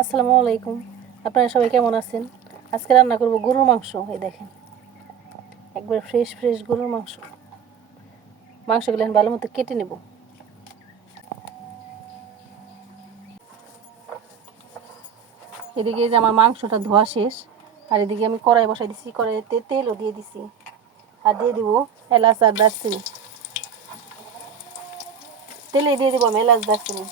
আসসালামু আলাইকুম। আপনারা সবাই কেমন আছেন? আজকে রান্না করব গরুর মাংস। এই দেখেন, একবার ফ্রেশ গরুর মাংস। মাংসগুলো এখন ভালো মতো কেটে নেব। এদিকে যে আমার মাংসটা ধোয়া শেষ, আর এদিকে আমি কড়াই বসাই দিছি, কড়াইতে তেলও দিয়ে দিছি, আর দিয়ে দিব এলাচ আর দারচিনি। তেলে দিয়ে দিব আমি এলাচ দারচিনি,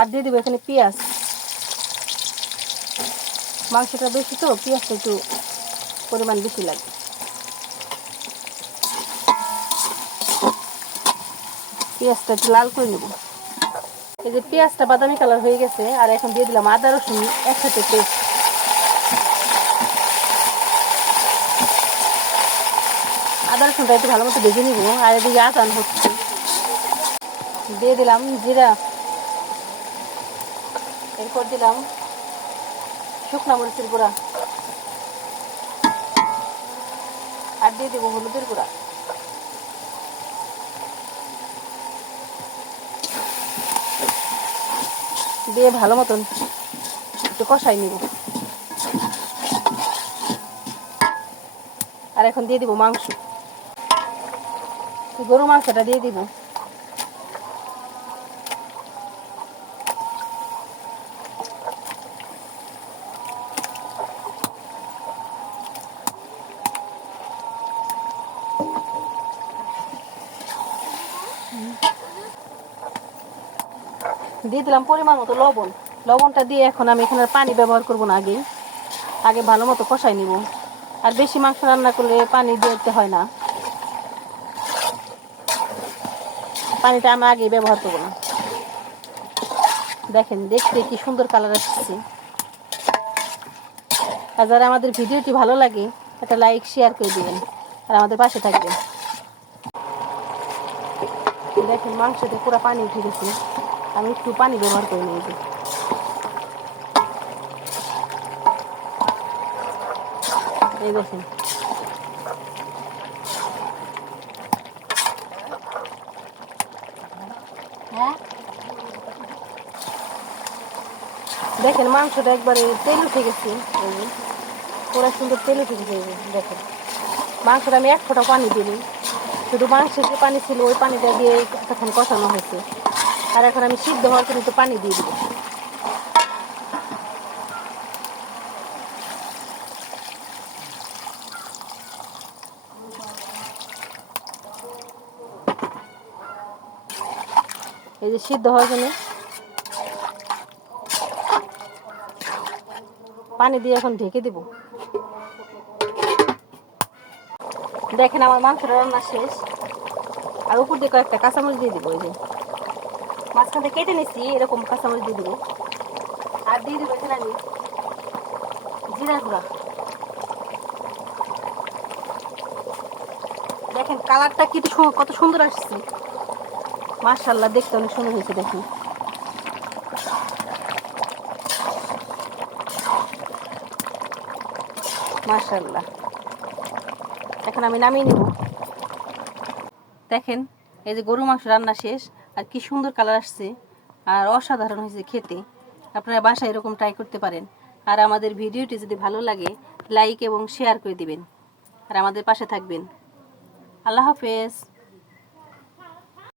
আর দিয়ে দিব এখানে পেঁয়াজ। মাংসটা বেশি তো পেঁয়াজটা একটু পরিমাণ বেশি লাগে। পেঁয়াজটা একটু লাল করে নেব। এই যে পেঁয়াজটা বাদামি কালার হয়ে গেছে, আর এখন দিয়ে দিলাম আদা রসুন একসাথে পেস্ট। আদা রসুনটা একটু ভালো মতো ভেজে নিব। আর এদিকে আজান হচ্ছে, দিয়ে দিলাম জিরা, এরপর দিলাম শুকনা মরিচের গুঁড়া, আর দিয়ে দেবো হলুদের গুঁড়া। দিয়ে ভালো মতন একটু কষাই নিব। আর এখন দিয়ে দিব মাংস, গরু মাংসটা দিয়ে দিব। দিয়ে দিলাম পরিমাণ মতো লবণ। লবণটা দিয়ে এখন আমি এখানে পানি ব্যবহার করব না, আগে ভালো মতো কষাই নিব। আর বেশি মাংস রান্না করলে পানি দিতে হয় না, পানিটা আমি আগেই ব্যবহার করব না। দেখেন দেখতে কি সুন্দর কালার আসছে। আর যারা আমাদের ভিডিওটি ভালো লাগে একটা লাইক শেয়ার করে দিবেন, আর আমাদের পাশে থাকবেন। দেখেন মাংসতে পুরো পানি উঠে গেছে, আমি একটু পানি ব্যবহার করে নিয়েছি। এই দেখেন, দেখেন মাংসটা একবারে তেল উঠে গেছে, পুরো সুন্দর তেল উঠে গেছে। দেখেন মাংসটা আমি এক ফোঁটা পানি দিই, শুধু মাংসের যে পানি ছিল ওই পানিটা দিয়ে এতক্ষণ কষানো হয়েছে। আর এখন আমি সিদ্ধ হওয়ার জন্য একটু পানি দিয়ে দিব। এই যে সিদ্ধ হওয়ার জন্য পানি দিয়ে এখন ঢেকে দেব। দেখেন আমার মাংসটা রান্না শেষ, আর উপর দিয়ে কয়েকটা কাঁচামরিচ দিয়ে দিব। এই যে মাঝখানে কেটে নিচ্ছি, এরকম কাঁচামরিচ দিয়ে দিব। আর দিয়ে দেবো এখানে আমি জিরা গুঁড়া। দেখেন কালারটা কত সুন্দর আসছে, মাশাআল্লাহ, দেখতে অনেক সুন্দর হয়েছে। দেখেন মাশাআল্লাহ, এখন আমি নামিয়ে নেব। দেখেন এই যে গরু মাংস রান্না শেষ, আর কি সুন্দর কালার আসছে, আর অসাধারণ হয়েছে খেতে। আপনারা বাসায় এরকম ট্রাই করতে পারেন। আর আমাদের ভিডিওটি যদি ভালো লাগে লাইক এবং শেয়ার করে দিবেন, আর আমাদের পাশে থাকবেন। আল্লাহ হাফেজ।